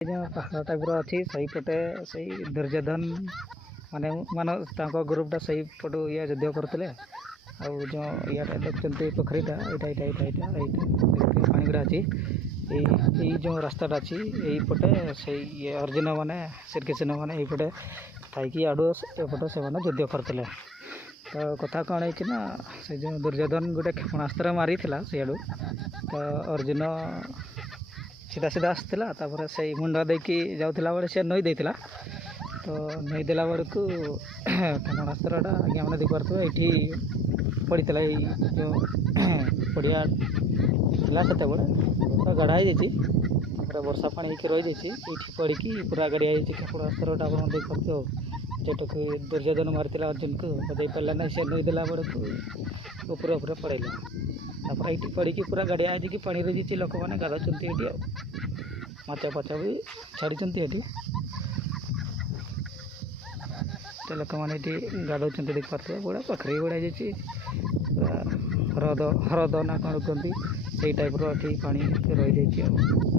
पहाड़ टाइप अच्छी सही पटे सही दुर्योधन माने मान ग्रुपटा सही पटू ये युद्ध करते जो इे देखते पोखरीटा यहाँ पानी गुड़ा अच्छी यही जो रास्ताटा अच्छी यही पटे से अर्जुन मैंने श्रीकृष्ण मैंने यहीपटे थी आड़ू एपटे से युद्ध करते तो कथा कौन है से जो दुर्योधन गोटे क्षेपणास्त्र मारी सियाड़ू तो अर्जुन सीधा सीधा आसाला से मुंडा देकी जाऊला बेले से नई देता तो नई देला बेलू क्षेपणास्त्रटा आज्ञा मैंने देखिए ये पड़ता जो पड़िया से तो गढ़ा हो वर्षा पानी रही ये पड़ी पूरा गाड़ी क्षेपणास्त्रटा आप देखते जोटा दुर्योधन मारी अर्जुन को दे पारा ना से नई देला बेलू ऊपर ऊपर पड़ेगा तापर ये पड़ी पूरा गाड़िया हो पानी रही लोक मैंने गाधुंट ये माच पाच भी छाड़ी तो लोक मैंने गाधुंट देख पारे बड़ा पाखरी गुड़ा पूरा हरद हरद ना कौन कहते से टाइप रही पानी रही